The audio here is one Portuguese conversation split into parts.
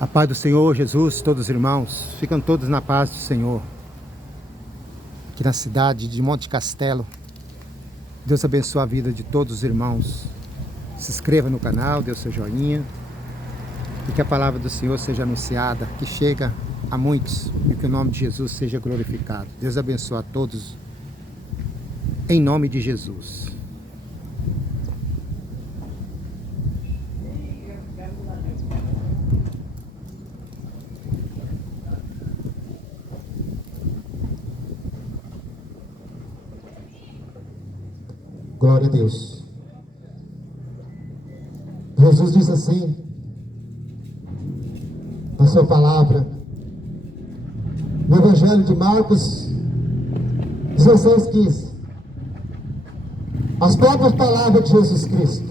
A paz do Senhor Jesus, todos os irmãos, ficam todos na paz do Senhor. Aqui na cidade de Monte Castelo. Deus abençoe a vida de todos os irmãos. Se inscreva no canal, dê o seu joinha. E que a palavra do Senhor seja anunciada, que chega a muitos. E que o nome de Jesus seja glorificado. Deus abençoe a todos. Em nome de Jesus. Glória a Deus. Jesus diz assim, na sua palavra, no Evangelho de Marcos 16:15, as próprias palavras de Jesus Cristo.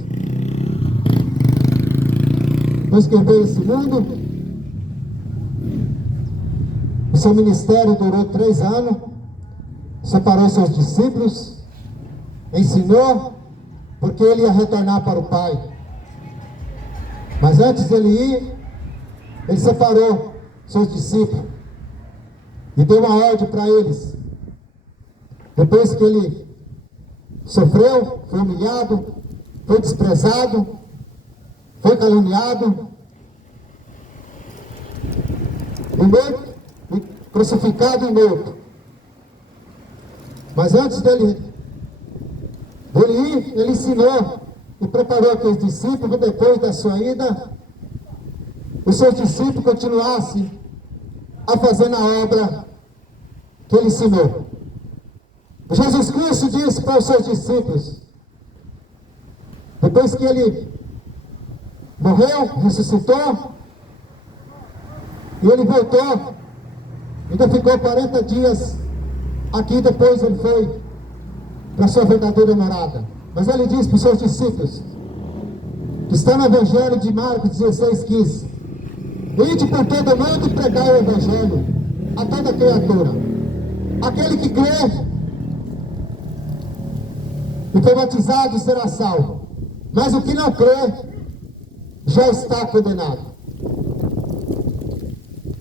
Depois que veio esse mundo, o seu ministério durou 3 anos, separou seus discípulos, ensinou, porque ele ia retornar para o Pai. Mas antes dele ir, ele separou seus discípulos e deu uma ordem para eles. Depois que ele sofreu, foi humilhado, foi desprezado, foi caluniado, e morto, e crucificado e morto. Mas antes dele ir, ele ensinou e preparou aqueles discípulos, depois da sua ida, os seus discípulos continuassem a fazer na obra que ele ensinou. Jesus Cristo disse para os seus discípulos, depois que ele morreu, ressuscitou, e ele voltou, ainda ficou 40 dias aqui, depois ele foi para a sua verdadeira morada. Mas ele diz para os seus discípulos, que está no Evangelho de Marcos 16:15, ide por todo mundo e pregai o Evangelho a toda criatura. Aquele que crê e foi batizado será salvo, mas o que não crê já está condenado.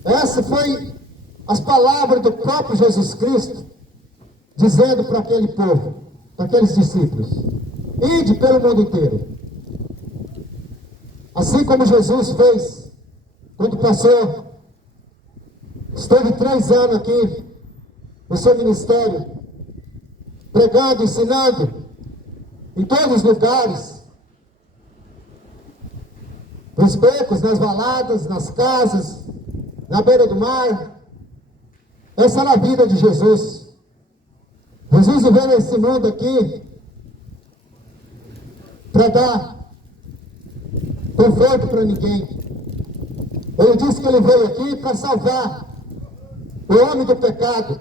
Essas foi as palavras do próprio Jesus Cristo, dizendo para aquele povo, para aqueles discípulos, ide pelo mundo inteiro. Assim como Jesus fez, quando passou, esteve 3 anos aqui, no seu ministério, pregando, ensinando, em todos os lugares, nos becos, nas baladas, nas casas, na beira do mar. Essa era a vida de Jesus. Jesus veio nesse mundo aqui para dar conforto para ninguém. Ele disse que ele veio aqui para salvar o homem do pecado,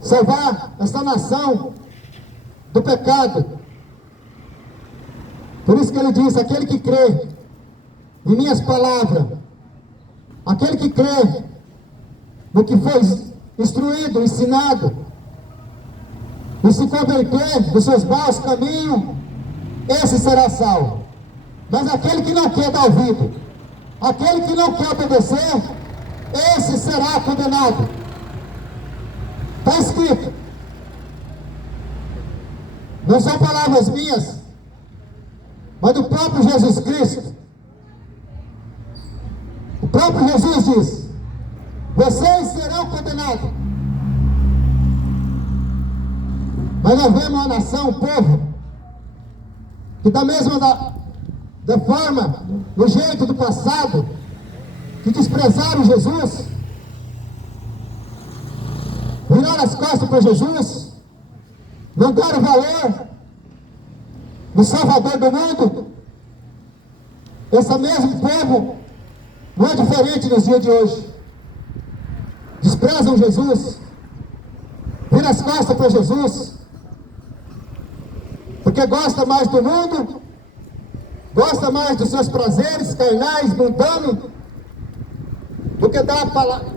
salvar essa nação do pecado. Por isso que ele diz, aquele que crê em minhas palavras, aquele que crê no que foi instruído, ensinado, e se converter dos seus maus caminhos, esse será salvo. Mas aquele que não quer dar ouvido, aquele que não quer obedecer, esse será condenado. Está escrito. Não são palavras minhas, mas do próprio Jesus Cristo. O próprio Jesus diz, vocês serão condenados. Mas nós vemos uma nação, um povo, que da mesma da forma, do jeito do passado, que desprezaram Jesus, viraram as costas para Jesus, não deram valor no Salvador do mundo. Esse mesmo povo não é diferente nos dias de hoje. Desprezam Jesus, viram as costas para Jesus, porque gosta mais do mundo, gosta mais dos seus prazeres carnais, mundanos, do que dar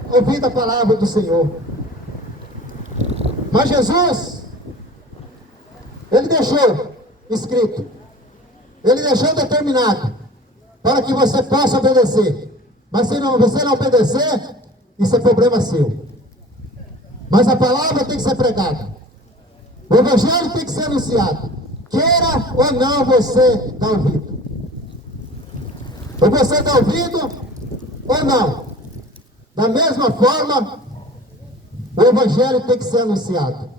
ouvir a palavra do Senhor. Mas Jesus, ele deixou escrito, ele deixou determinado, para que você possa obedecer. Mas se você não obedecer, isso é problema seu. Mas a palavra tem que ser pregada. O evangelho tem que ser anunciado. Queira ou não você dar ouvido. Ou você dá ouvido ou não. Da mesma forma, o evangelho tem que ser anunciado.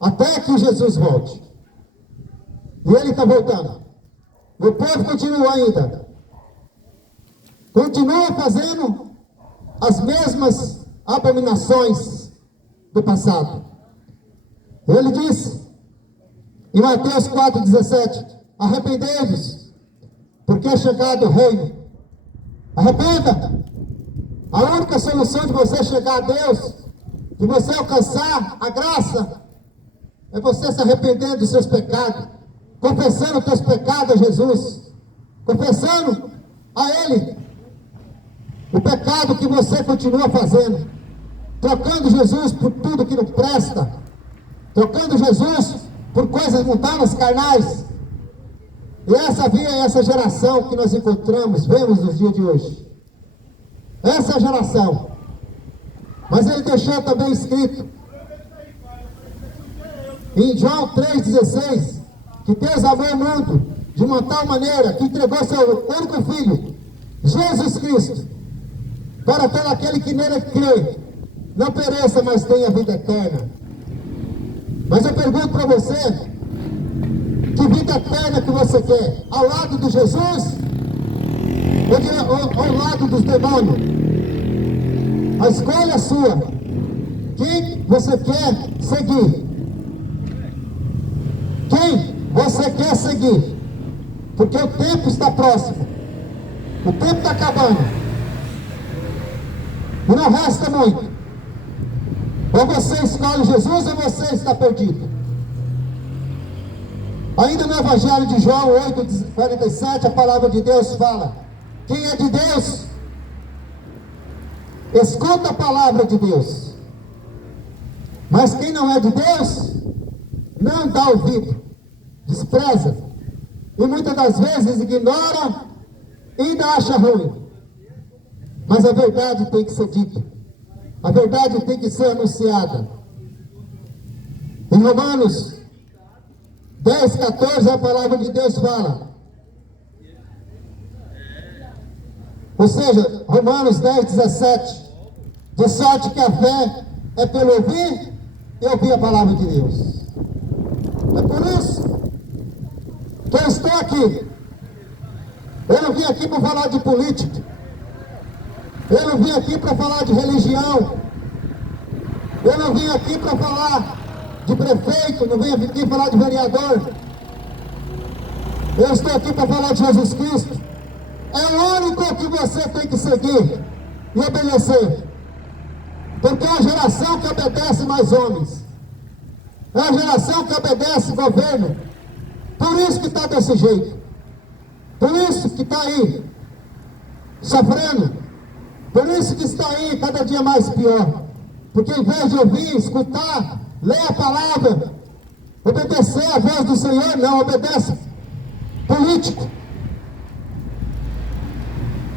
Até que Jesus volte. E ele está voltando. O povo continua ainda. Continua fazendo as mesmas abominações do passado. Ele disse em Mateus 4,17: arrependei-vos, porque é chegado o reino. Arrependa. A única solução de você chegar a Deus, de você alcançar a graça, é você se arrependendo dos seus pecados, confessando os teus pecados a Jesus, confessando a Ele o pecado que você continua fazendo, trocando Jesus por tudo que não presta, trocando Jesus por coisas mundanas, carnais. E essa via é essa geração que nós encontramos, vemos nos dias de hoje. Essa é a geração. Mas ele deixou também escrito em João 3,16, que Deus amou o mundo de uma tal maneira que entregou seu único filho, Jesus Cristo, para todo aquele que nele crê, não pereça, mas tenha vida eterna. Mas eu pergunto para você, que vida eterna que você quer? Ao lado de Jesus ou ao lado dos demônios? A escolha é sua. Quem você quer seguir? Quem você quer seguir? Porque o tempo está próximo. O tempo está acabando. E não resta muito. Ou você escolhe Jesus ou você está perdido. Ainda no Evangelho de João 8,47, a palavra de Deus fala: quem é de Deus, escuta a palavra de Deus. Mas quem não é de Deus, não dá ouvido, despreza. E muitas das vezes ignora e ainda acha ruim. Mas a verdade tem que ser dita. A verdade tem que ser anunciada. Em Romanos 10,14 a palavra de Deus fala. Ou seja, Romanos 10,17. De sorte que a fé é pelo ouvir e ouvir a palavra de Deus. É por isso que eu estou aqui. Eu não vim aqui para falar de política. Eu não vim aqui para falar de religião. Eu não vim aqui para falar de prefeito, não vim aqui falar de vereador. Eu estou aqui para falar de Jesus Cristo. É o único que você tem que seguir e obedecer. Porque é a geração que obedece mais homens. É a geração que obedece governo. Por isso que está desse jeito. Por isso que está aí sofrendo. Por isso que está aí cada dia mais pior. Porque em vez de ouvir, escutar, ler a palavra, obedecer a voz do Senhor, não obedece político.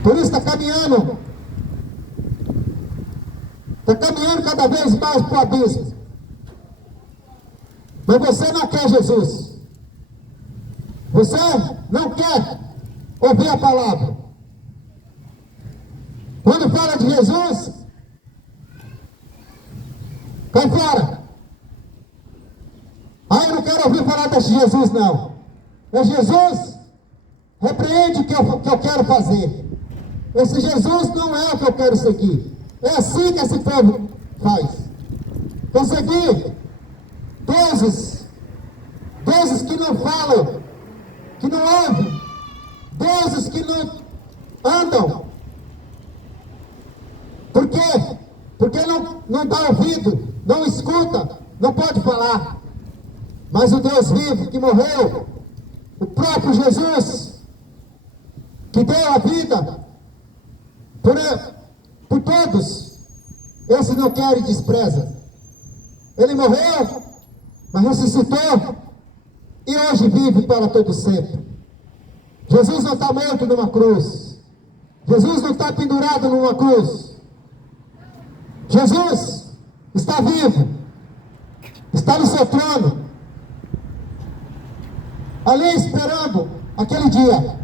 Por isso está caminhando. Está caminhando cada vez mais para o abismo. Mas você não quer Jesus. Você não quer ouvir a palavra. Quando fala de Jesus, cai fora. Eu não quero ouvir falar desse Jesus, não. É Jesus, repreende o que eu quero fazer. Esse Jesus não é o que eu quero seguir. É assim que esse povo faz. Quer seguir deuses que não falam, que não ouvem, deuses que não andam. Por quê? Porque não dá ouvido, não escuta, não pode falar. Mas o Deus vivo que morreu, o próprio Jesus, que deu a vida por todos, esse não quer e despreza. Ele morreu, mas ressuscitou e hoje vive para todo sempre. Jesus não está morto numa cruz. Jesus não está pendurado numa cruz. Jesus está vivo, está no seu trono, ali esperando aquele dia,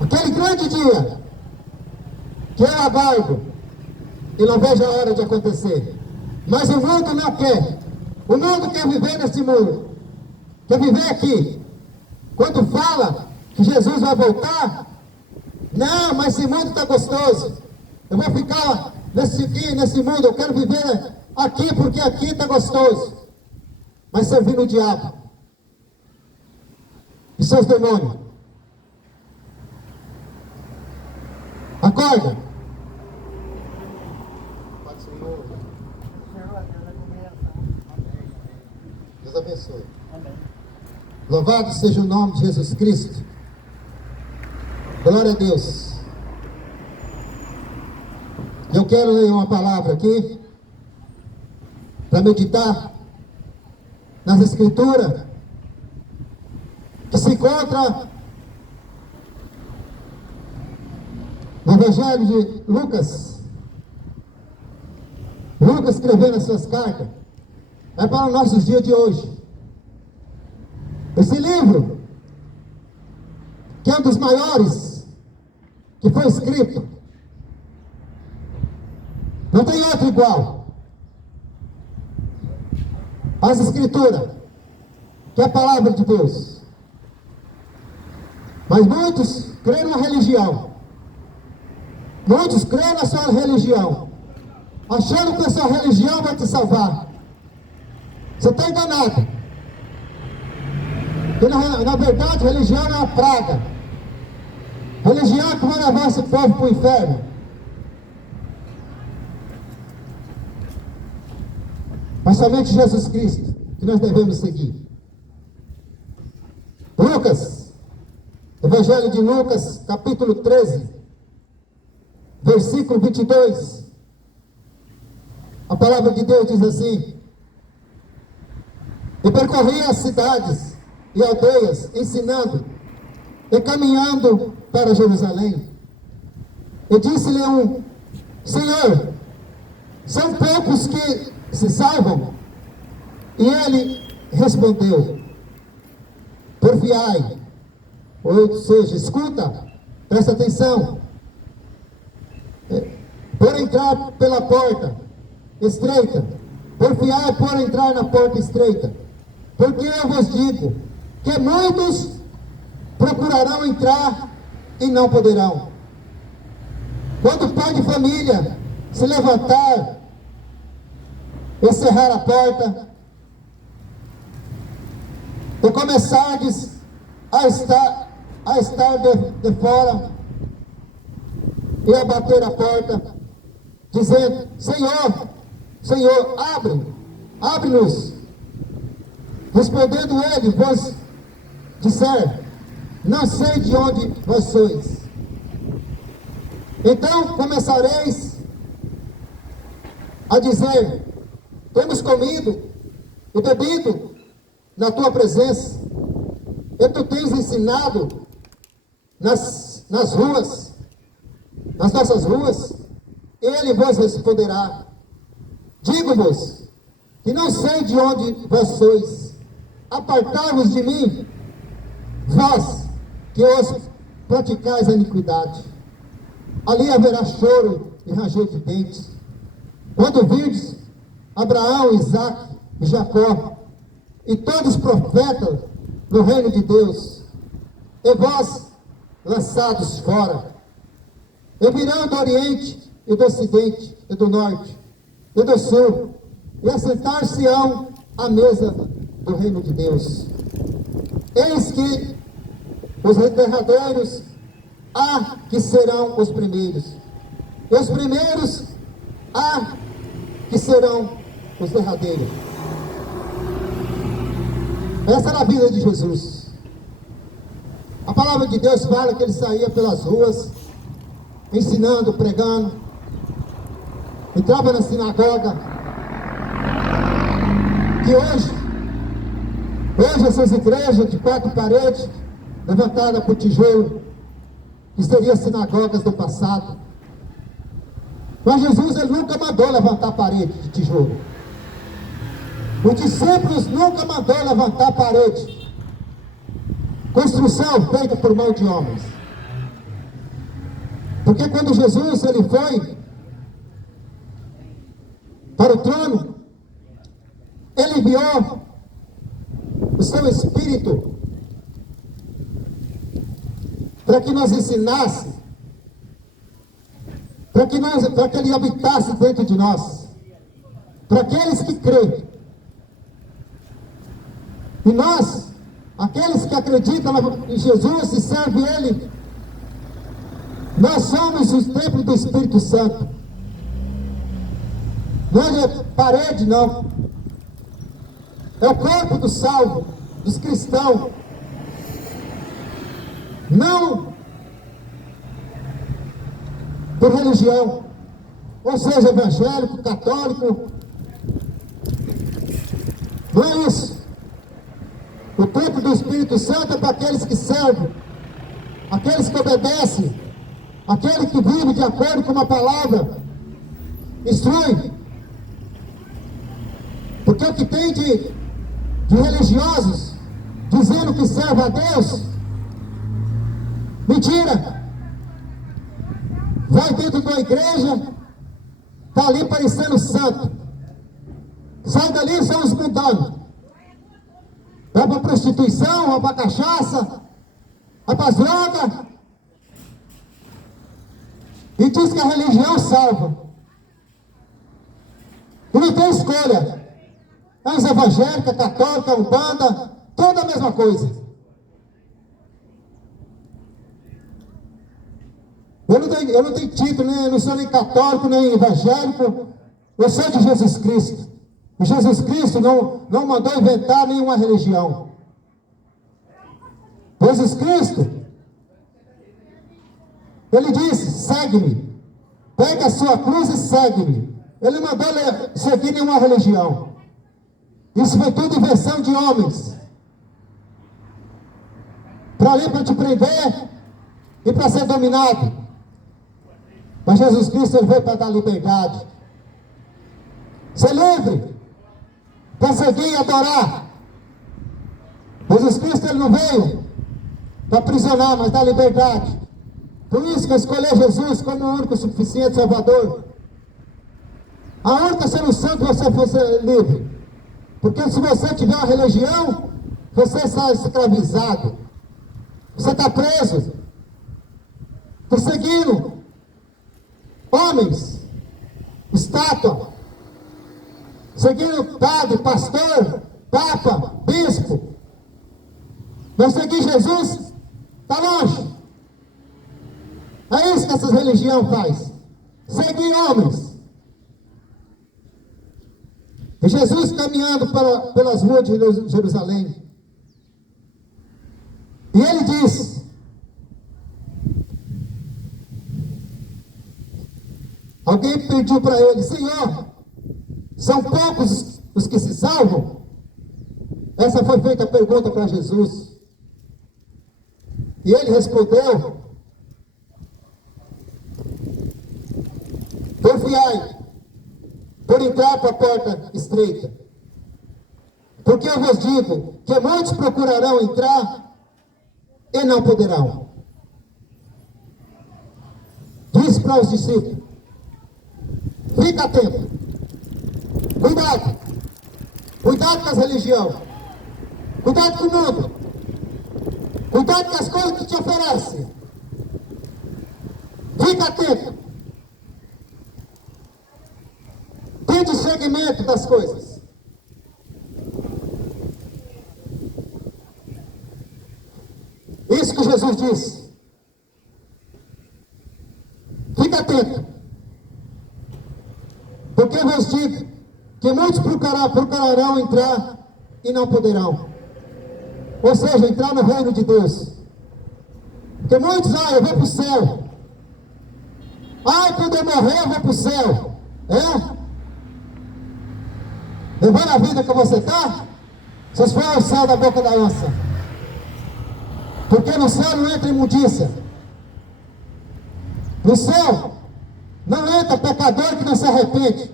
aquele grande dia, que eu aguardo e não vejo a hora de acontecer. Mas o mundo não quer. O mundo quer viver nesse mundo, quer viver aqui. Quando fala que Jesus vai voltar, não, mas esse mundo está gostoso, eu vou ficar nesse mundo, eu quero viver aqui porque aqui está gostoso. Mas servindo o diabo e seus demônios. Acorda. Deus abençoe. Louvado seja o nome de Jesus Cristo. Glória a Deus. Eu quero ler uma palavra aqui para meditar nas Escrituras que se encontra no Evangelho de Lucas. Lucas escrevendo as suas cartas. É para os nossos dias de hoje. Esse livro, que é um dos maiores que foi escrito, não tem outro igual. As Escrituras, que é a palavra de Deus. Mas muitos creem na religião. Muitos creem na sua religião, achando que a sua religião vai te salvar. Você está enganado. Porque na verdade, religião é uma praga. Religião é que vai levar esse povo para o inferno. Mas somente Jesus Cristo que nós devemos seguir. Lucas, Evangelho de Lucas, capítulo 13, versículo 22. A palavra de Deus diz assim: e percorria as cidades e aldeias, ensinando e caminhando para Jerusalém. E disse-lhe um: Senhor, são poucos que se salvam? E ele respondeu: porfiai, ou seja, escuta, presta atenção, por entrar pela porta estreita, porfiai por entrar na porta estreita, porque eu vos digo que muitos procurarão entrar e não poderão. Quando o pai de família se levantar e cerrar a porta, e começardes a estar de fora e a bater a porta, dizendo: Senhor, Senhor, abre-nos. Respondendo ele, vos disser: não sei de onde vós sois. Então começareis a dizer: temos comido e bebido na tua presença, e tu tens ensinado nas ruas, nas nossas ruas. Ele vos responderá: digo-vos que não sei de onde vós sois. Apartai-vos de mim, vós que os praticais a iniquidade. Ali haverá choro e ranger de dentes, quando virdes Abraão, Isaque e Jacó, e todos os profetas no reino de Deus, e vós lançados fora. E virão do Oriente e do Ocidente e do Norte e do Sul, e assentar-se-ão à mesa do reino de Deus. Eis que os derradeiros há que serão os primeiros, e os primeiros há que serão os derradeiros. Essa era a vida de Jesus. A palavra de Deus fala que ele saía pelas ruas, ensinando, pregando, entrava na sinagoga, que hoje essas igrejas de 4 paredes, levantadas por tijolo, que seriam as sinagogas do passado. Mas Jesus, ele nunca mandou levantar parede de tijolo. Os discípulos nunca mandou levantar parede. Construção feita por mão de homens. Porque quando Jesus ele foi para o trono, ele enviou o seu Espírito para que nos ensinasse, para que ele habitasse dentro de nós, para aqueles que creem. E nós, aqueles que acreditam em Jesus e servem Ele, nós somos o templo do Espírito Santo. Não é parede, não. É o corpo do salvo, dos cristãos. Não por religião, ou seja, evangélico, católico. Não é isso. O templo do Espírito Santo é para aqueles que servem, aqueles que obedecem, aquele que vive de acordo com uma palavra, instrui. Porque o que tem de religiosos dizendo que serve a Deus, mentira. Vai dentro da igreja, está ali parecendo santo. Sai dali, são os mundanos. Vai para a prostituição, vai para a cachaça, vai para as drogas. E diz que a religião salva. E não tem escolha. É os evangélicos, católica, umbanda, toda a mesma coisa. Eu não tenho título, eu não sou nem católico, nem evangélico. Eu sou de Jesus Cristo. E Jesus Cristo não mandou inventar nenhuma religião. Jesus Cristo, ele disse, segue-me. Pega a sua cruz e segue-me. Ele não mandou seguir nenhuma religião. Isso foi tudo invenção de homens. Para te prender e para ser dominado. Mas Jesus Cristo ele veio para dar liberdade. Ser livre. Para seguir e adorar. Jesus Cristo ele não veio para aprisionar, mas dar liberdade. Por isso que eu escolhi Jesus como o único suficiente Salvador. A única solução que você fosse livre. Porque se você tiver uma religião, você está escravizado. Você está preso. Perseguindo homens, estátua, seguindo padre, pastor, papa, bispo. Mas seguir Jesus está longe. É isso que essa religião faz. Seguir homens. E Jesus caminhando pelas ruas de Jerusalém. E ele diz: alguém pediu para ele, Senhor, são poucos os que se salvam? Essa foi feita a pergunta para Jesus. E ele respondeu: confiai por entrar para a porta estreita. Porque eu vos digo que muitos procurarão entrar e não poderão. Disse para os discípulos: fica atento. Cuidado. Cuidado com as religiões. Cuidado com o mundo. Cuidado com as coisas que te oferecem. Fica atento. Tem discernimento das coisas. Isso que Jesus disse. Fica atento. Porque eu vos digo que muitos procurarão entrar e não poderão. Ou seja, entrar no reino de Deus. Porque muitos, eu vou para o céu. Quando eu morrer eu vou para o céu. Levando a vida que você está, vocês foram ao céu da boca da onça. Porque no céu não entra imundícia. No céu não entra pecador que não se arrepende,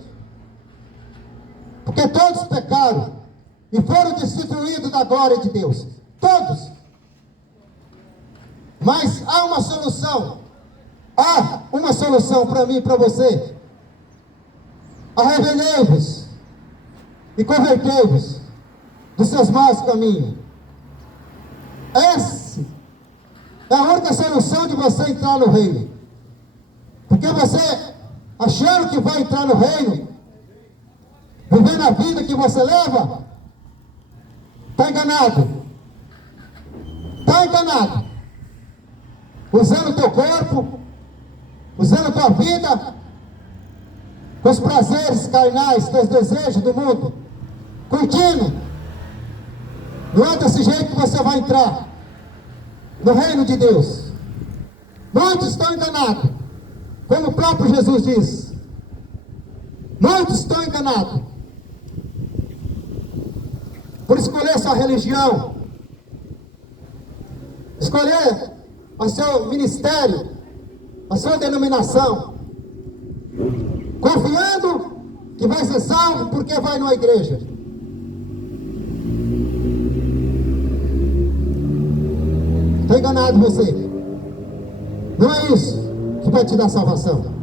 porque todos pecaram e foram destituídos da glória de Deus, todos. Mas há uma solução para mim e para você. Arrependei-vos e convertei-vos dos seus maus caminhos. Essa é a única solução de você entrar no reino. Porque você, achando que vai entrar no reino, vivendo a vida que você leva, está enganado. Está enganado. Usando o teu corpo, usando a tua vida, com os prazeres carnais, com os desejos do mundo, curtindo. Não é desse jeito que você vai entrar no reino de Deus. Muitos estão enganados, como o próprio Jesus diz. Muitos estão enganados por escolher sua religião, escolher o seu ministério, a sua denominação, confiando que vai ser salvo porque vai numa igreja. Está enganado você. Não é isso que vai te dar salvação.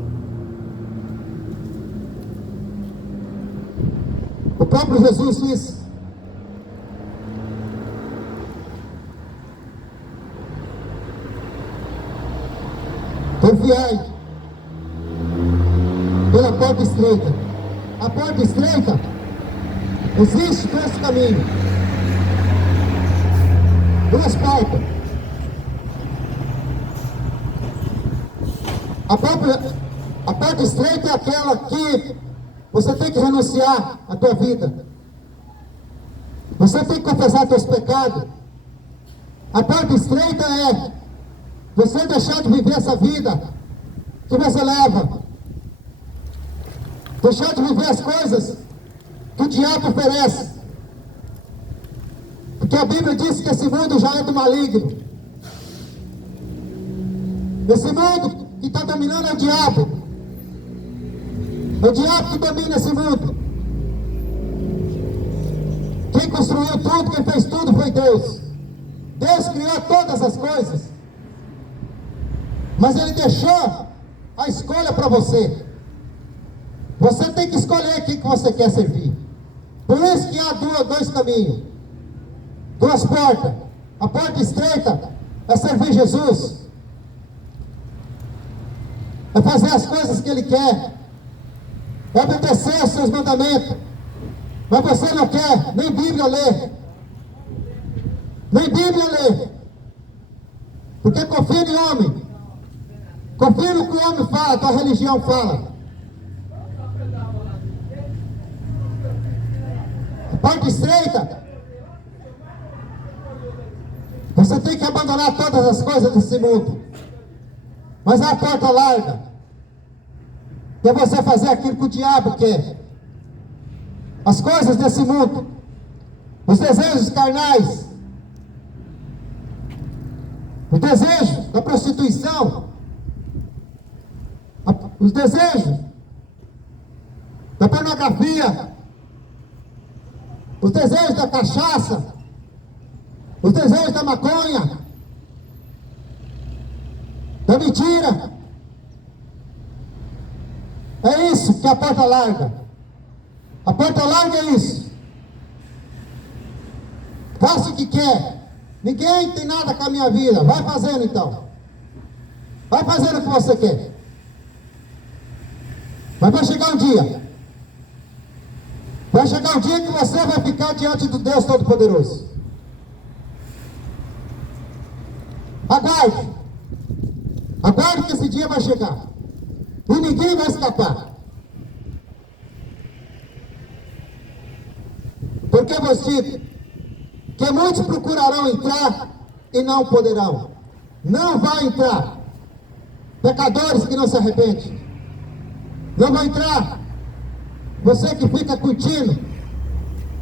O próprio Jesus disse: confiai pela porta estreita. A porta estreita existe dois caminhos, duas portas. A porta estreita é aquela que você tem que renunciar à tua vida. Você tem que confessar teus pecados. A porta estreita é você deixar de viver essa vida que você leva. Deixar de viver as coisas que o diabo oferece. Porque a Bíblia diz que esse mundo já é do maligno. Esse mundo que está dominando é o diabo. É o diabo que domina esse mundo. Quem construiu tudo, quem fez tudo foi Deus. Deus criou todas as coisas. Mas Ele deixou a escolha para você. Você tem que escolher quem que você quer servir. Por isso que há dois caminhos, duas portas. A porta estreita é servir Jesus, é fazer as coisas que Ele quer, é obedecer aos seus mandamentos. Mas você não quer nem Bíblia ler, nem Bíblia ler, porque confia em homem, confia no que o homem fala, a tua religião fala. A porta estreita, você tem que abandonar todas as coisas desse mundo. Mas a porta larga, que é você fazer aquilo que o diabo quer. As coisas desse mundo, os desejos carnais, os desejos da prostituição, os desejos da pornografia, os desejos da cachaça, os desejos da maconha, da mentira. É isso que é a porta larga. A porta larga é isso. Faça o que quer. Ninguém tem nada com a minha vida. Vai fazendo então. Vai fazendo o que você quer. Mas vai chegar um dia. Vai chegar um dia que você vai ficar diante do Deus Todo-Poderoso. Aguarde. Aguarde que esse dia vai chegar. E ninguém vai escapar. Porque vos digo que muitos procurarão entrar e não poderão. Não vai entrar. Pecadores que não se arrependem. Não vai entrar. Você que fica curtindo.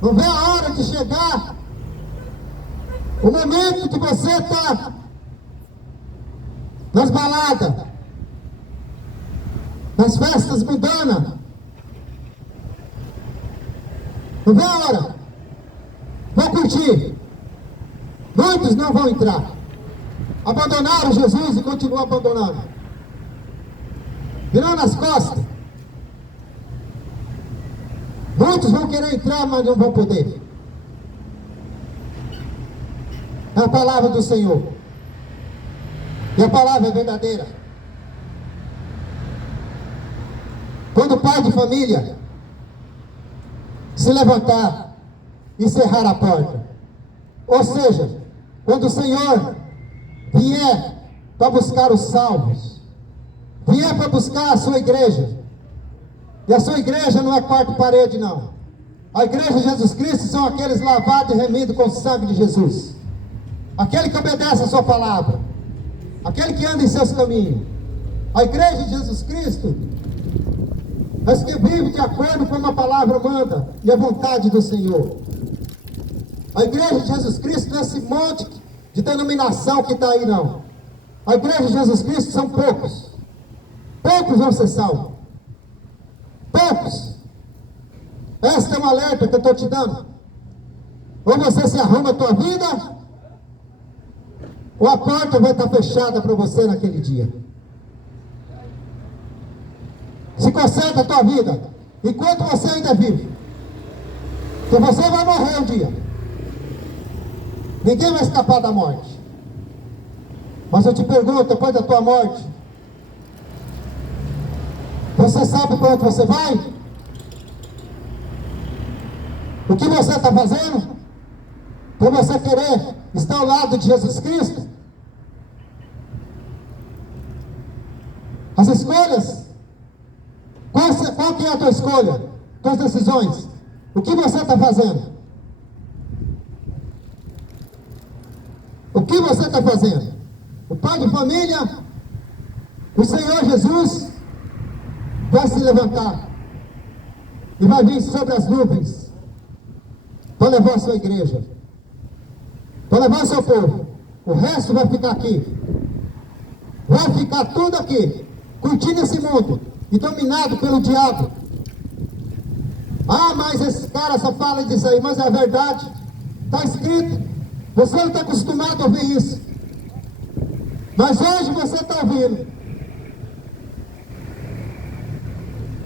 Não vê a hora de chegar o momento que você está nas baladas, nas festas mundanas. Não vê a hora. Vão curtir. Muitos não vão entrar. Abandonaram Jesus e continuam abandonando. Virão nas costas. Muitos vão querer entrar, mas não vão poder. É a palavra do Senhor. E a palavra é verdadeira. Quando o pai de família se levantar e cerrar a porta, ou seja, quando o Senhor vier para buscar os salvos, vier para buscar a sua igreja, e a sua igreja não é quarto parede, não. A igreja de Jesus Cristo são aqueles lavados e remidos com o sangue de Jesus. Aquele que obedece a sua palavra. Aquele que anda em seus caminhos. A igreja de Jesus Cristo é os que vivem de acordo com a palavra manda e a vontade do Senhor. A igreja de Jesus Cristo não é esse monte de denominação que está aí, não. A igreja de Jesus Cristo são poucos. Poucos vão ser salvos. Poucos. Este é um alerta que eu estou te dando. Ou você se arruma a tua vida, ou a porta vai estar fechada para você naquele dia. Se conserta a tua vida enquanto você ainda vive, porque você vai morrer um dia. Ninguém vai escapar da morte. Mas eu te pergunto, depois da tua morte, você sabe para onde você vai? O que você está fazendo? Por você querer estar ao lado de Jesus Cristo? As escolhas. Qual que é a tua escolha? Tuas decisões. O que você está fazendo? O que você está fazendo? O pai de família, o Senhor Jesus, vai se levantar e vai vir sobre as nuvens para levar a sua igreja, para levar o seu povo. O resto vai ficar aqui. Vai ficar tudo aqui, curtindo esse mundo e dominado pelo diabo. Ah, mas esse cara só fala disso aí, mas é verdade. Está escrito. Você não está acostumado a ouvir isso, mas hoje você está ouvindo.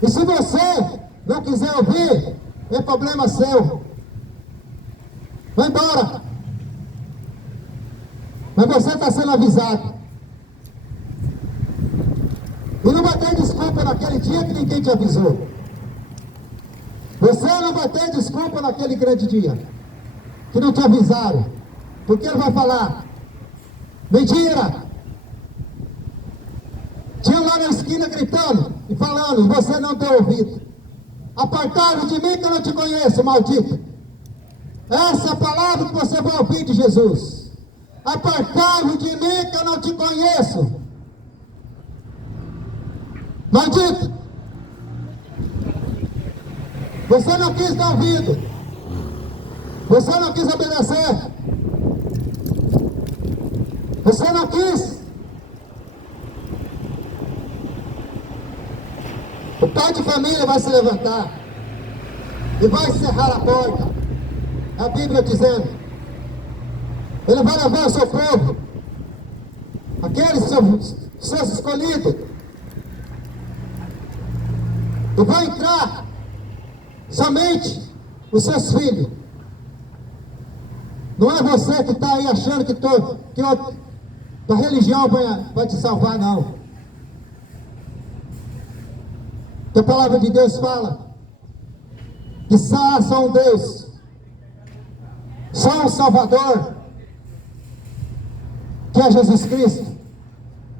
E se você não quiser ouvir, é problema seu. Vai embora. Mas você está sendo avisado. E não vai ter desculpa naquele dia que ninguém te avisou. Você não vai ter desculpa naquele grande dia que não te avisaram. Porque ele vai falar: mentira! Tinha lá na esquina gritando e falando, você não deu ouvido. Apartai-vos de mim que eu não te conheço, maldito. Essa é a palavra que você vai ouvir de Jesus. Apartai-vos de mim que eu não te conheço, maldito. Você não quis dar ouvido. Você não quis obedecer. Você não quis. O pai de família vai se levantar e vai cerrar a porta. A Bíblia dizendo, ele vai levar o seu povo, aqueles seus escolhidos, e vai entrar somente os seus filhos. Não é você que está aí achando que a religião vai te salvar, não. Que a palavra de Deus fala que só um Deus, só um Salvador, que é Jesus Cristo.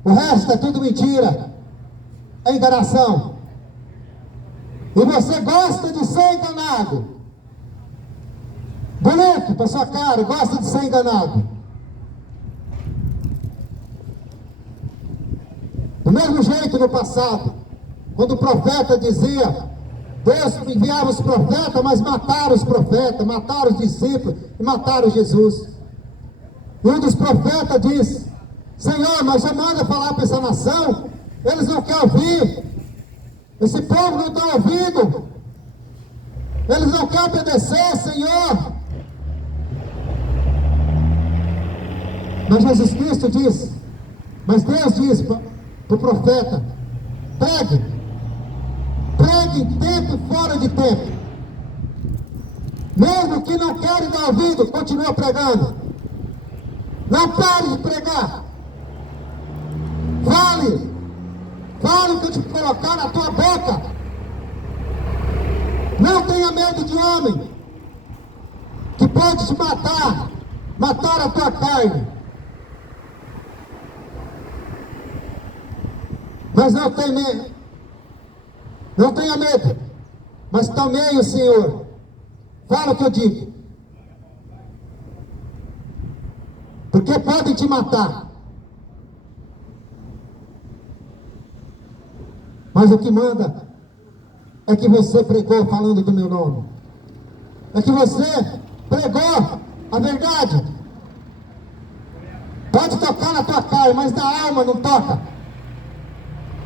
O resto é tudo mentira, é enganação. E você gosta de ser enganado. Bonito para sua cara, gosta de ser enganado. Do mesmo jeito no passado, quando o profeta dizia, Deus enviava os profetas, mas mataram os profetas, mataram os discípulos e mataram Jesus. E um dos profetas disse, Senhor, mas já manda falar para essa nação, eles não querem ouvir. Esse povo não está ouvindo. Eles não querem obedecer, Senhor. Mas Jesus Cristo diz, mas Deus diz para o profeta: pregue em tempo e fora de tempo. Mesmo que não querem dar ouvido, continua pregando. Não pare de pregar. Fale o que eu te colocar na tua boca. Não tenha medo de homem que pode te matar a tua carne. Mas não tenha medo. Não tenha medo. Mas também o Senhor. Fala o que eu digo. Porque podem te matar. Mas o que manda é que você pregou falando do meu nome. É que você pregou a verdade. Pode tocar na tua carne, mas na alma não toca.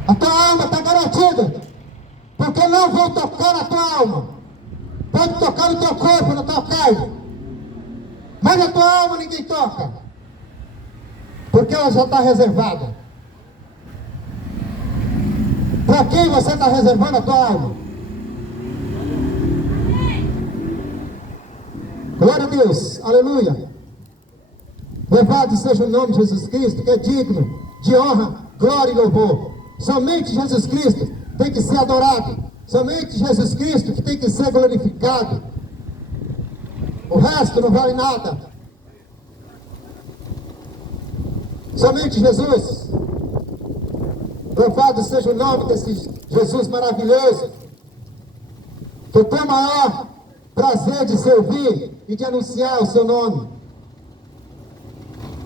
A tua alma está garantida. Porque não vão tocar na tua alma. Pode tocar no teu corpo, na tua carne. Mas a tua alma ninguém toca. Porque ela já está reservada. Para quem você está reservando a tua alma? Glória a Deus, aleluia. Louvado seja o nome de Jesus Cristo, que é digno de honra, glória e louvor. Somente Jesus Cristo tem que ser adorado. Somente Jesus Cristo que tem que ser glorificado. O resto não vale nada. Somente Jesus. Louvado seja o nome desse Jesus maravilhoso, que eu tenho o maior prazer de servir e de anunciar o seu nome.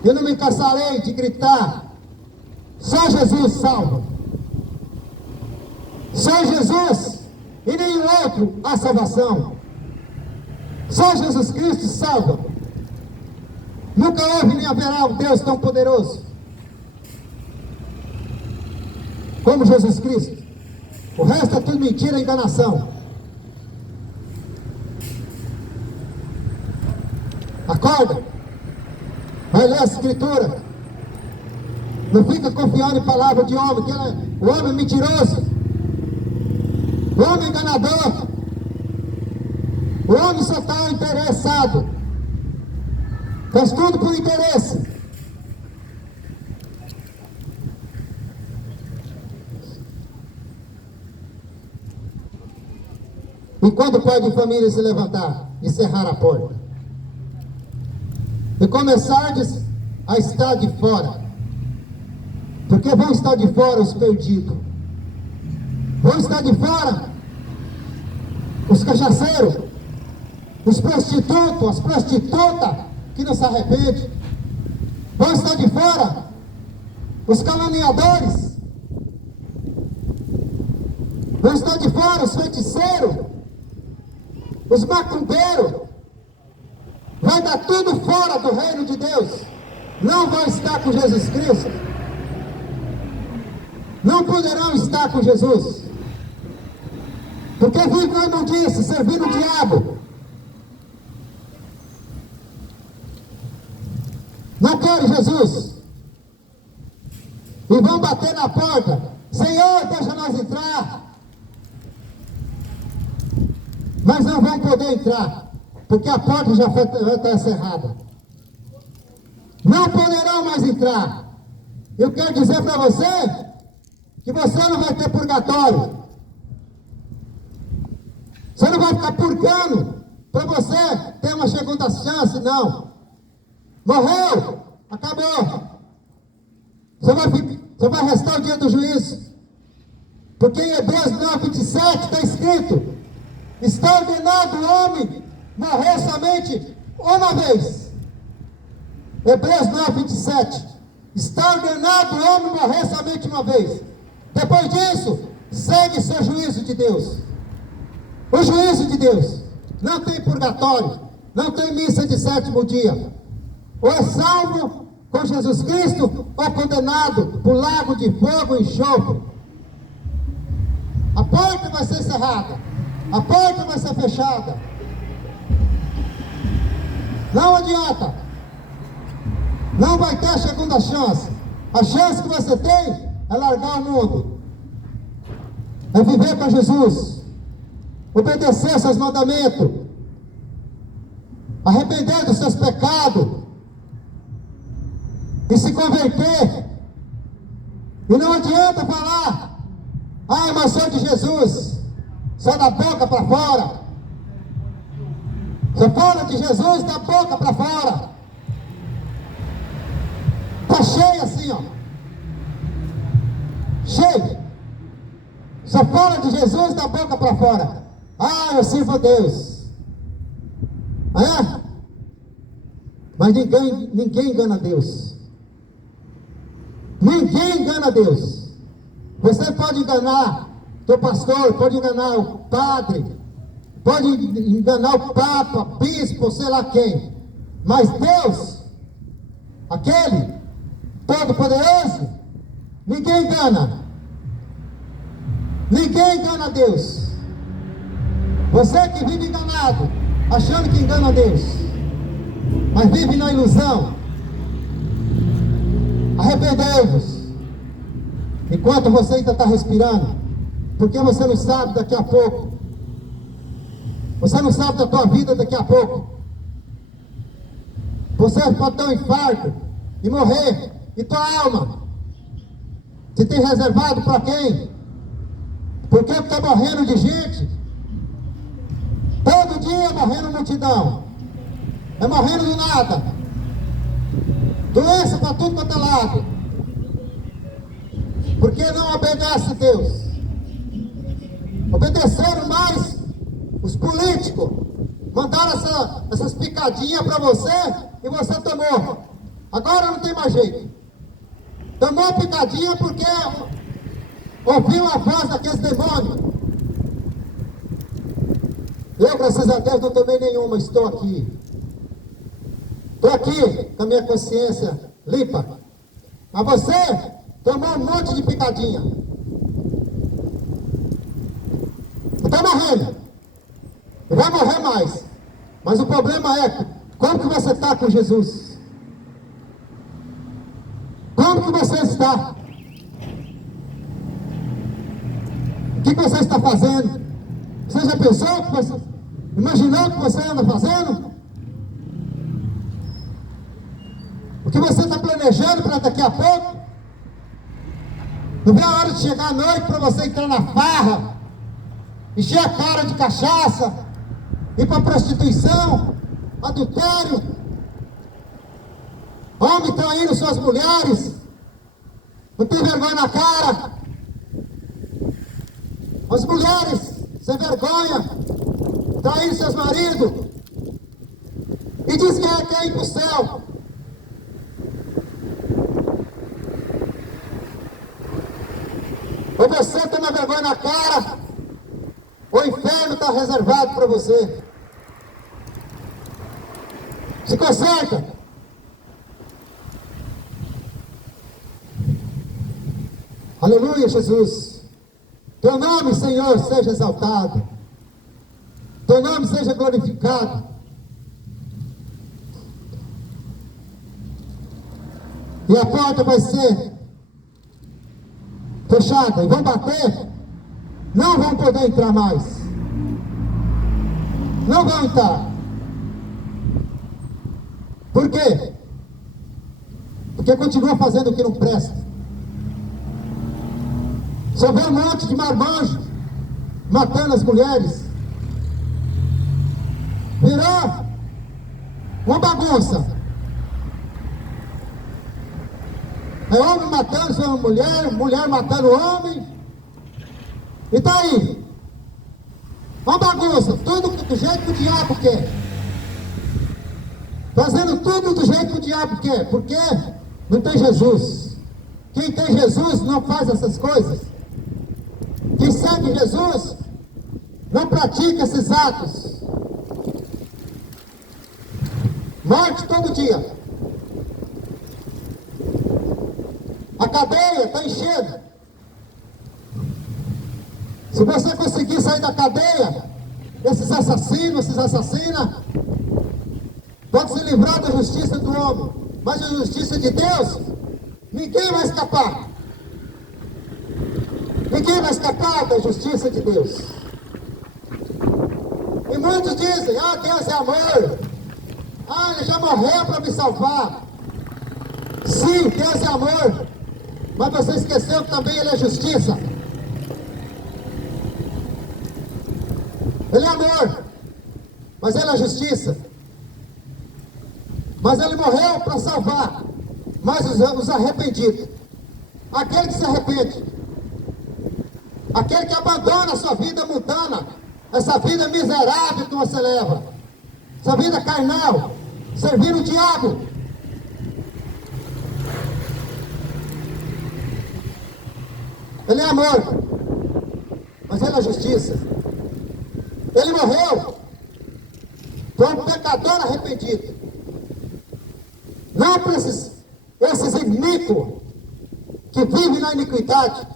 Eu não me cansarei de gritar: só Jesus salva. Só Jesus e nenhum outro há salvação. Só Jesus Cristo salva. Nunca houve nem haverá um Deus tão poderoso como Jesus Cristo. O resto é tudo mentira e enganação. Acorda. Vai ler a Escritura. Não fica confiando em palavra de homem, que o homem é mentiroso. O homem é enganador. O homem só está interessado. Faz tudo por interesse. E quando o pai de família se levantar e cerrar a porta, e começardes a estar de fora, porque vão estar de fora os perdidos, vão estar de fora os cachaceiros, os prostitutos, as prostitutas que não se arrependem, vão estar de fora os caluniadores, vão estar de fora os feiticeiros, os macumbeiros. Vai dar tudo fora do reino de Deus. Não vai estar com Jesus Cristo. Não poderão estar com Jesus. Porque vive na imundície, servindo o diabo. Não quero Jesus. E vão bater na porta: Senhor, deixa nós entrar. Mas não vão poder entrar, porque a porta já vai estar cerrada. Não poderão mais entrar. Eu quero dizer para você que você não vai ter purgatório. Você não vai ficar purgando para você ter uma segunda chance, não. Morreu, acabou. Você vai restar o dia do juízo. Porque em Hebreus 9:27 está escrito: está ordenado o homem morrer somente uma vez. Hebreus 9:27. Está ordenado o homem morrer somente uma vez. Depois disso, segue-se o juízo de Deus. O juízo de Deus. Não tem purgatório. Não tem missa de sétimo dia. Ou é salvo com Jesus Cristo, ou condenado por lago de fogo e enxofre. porta vai ser cerrada, a porta vai ser fechada. Não adianta, não vai ter a segunda chance. A chance que você tem é largar o mundo, é viver para Jesus, obedecer seus mandamentos, arrepender dos seus pecados e se converter. E não adianta falar: ah, mas sou de Jesus, só da boca para fora. Você fala de Jesus da boca para fora, está cheio assim, ó, cheio. Só fala de Jesus da boca para fora. Ah, eu sirvo a Deus. É? Mas ninguém engana Deus. Ninguém engana Deus. Você pode enganar teu pastor, pode enganar o padre, pode enganar o papa, bispo, sei lá quem. Mas Deus, aquele todo-poderoso, ninguém engana. Ninguém engana Deus. Você que vive enganado, achando que engana Deus, mas vive na ilusão. Arrependei-vos enquanto você ainda está respirando, porque você não sabe daqui a pouco. Você não sabe da tua vida daqui a pouco. Você pode ter um infarto e morrer. E tua alma, você tem reservado para quem? Porque está morrendo de gente. Todo dia morrendo multidão. É morrendo do nada. Doença para tudo quanto é lado. Porque não obedece a Deus. Obedeceram mais os políticos. Mandaram essas picadinhas para você e você tomou. Agora não tem mais jeito. Tomou a picadinha porque ouviu a voz daqueles demônios. Eu, graças a Deus, não tomei nenhuma, estou aqui. Estou aqui com a minha consciência limpa. Mas você tomou um monte de picadinha. Está morrendo. E vai morrer mais. Mas o problema é, como que você está com Jesus? Como que você está? O que você está fazendo? Você já pensou que você... Imaginou o que você anda fazendo? O que você está planejando para daqui a pouco? Não vê a hora de chegar à noite para você entrar na farra, encher a cara de cachaça, ir para prostituição, adultério, homem traindo suas mulheres, não tem vergonha na cara, as mulheres sem vergonha, traindo seus maridos, e diz que quer ir para o céu. Ou você toma vergonha na cara, o inferno está reservado para você. Se conserta. Aleluia, Jesus. Teu nome, Senhor, seja exaltado. Teu nome seja glorificado. E a porta vai ser fechada. E vão bater. Não vão poder entrar mais. Não vão entrar. Por quê? Porque continua fazendo o que não presta. Só vê um monte de marmanjo matando as mulheres. Virou uma bagunça. É homem matando sua mulher, mulher matando homem. E tá aí. Uma bagunça. Tudo do jeito que o diabo quer. Fazendo tudo do jeito que o diabo quer. Porque não tem Jesus. Quem tem Jesus não faz essas coisas. Quem segue Jesus não pratica esses atos. Morte todo dia. A cadeia está enchendo. Se você conseguir sair da cadeia, esses assassinos, esses assassinas, pode se livrar da justiça do homem, mas a justiça de Deus, ninguém vai escapar. Ninguém vai escapar da justiça de Deus. E muitos dizem, Deus é amor. Ele já morreu para me salvar. Sim, Deus é amor. Mas você esqueceu que também Ele é justiça. Ele é amor, mas Ele é justiça. Mas Ele morreu para salvar, mas os arrependidos, aquele que se arrepende, aquele que abandona a sua vida mundana, essa vida miserável que você leva, essa vida carnal, servindo o diabo. Ele é amor, mas Ele é justiça. Ele morreu para um pecador arrependido, não para esses iníquos que vivem na iniquidade,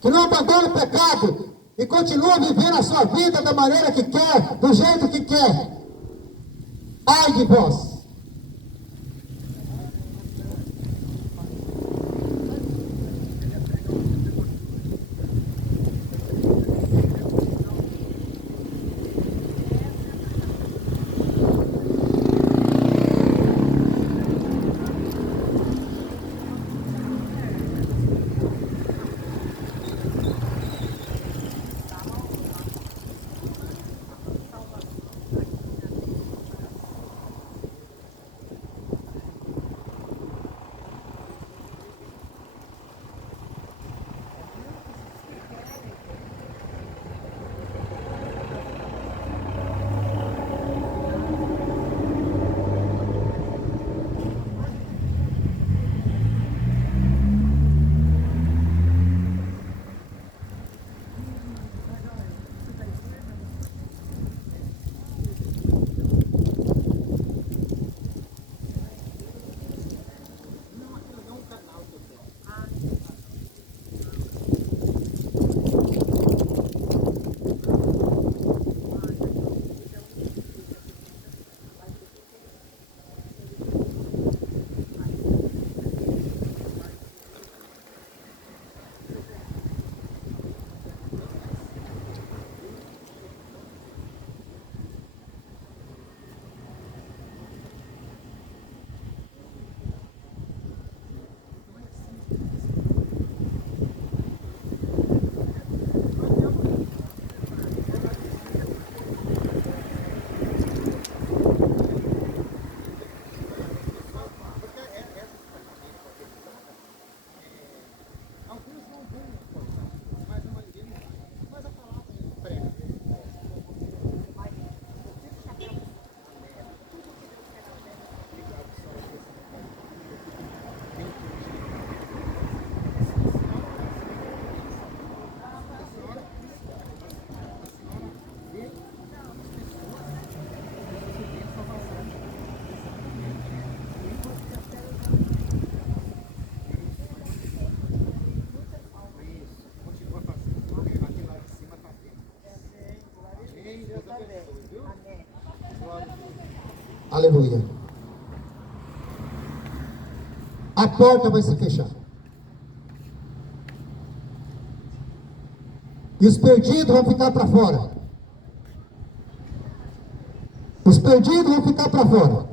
que não abandonam o pecado e continuam vivendo a sua vida da maneira que quer, do jeito que quer. Ai de vós! Aleluia. A porta vai se fechar. E os perdidos vão ficar para fora. Os perdidos vão ficar para fora.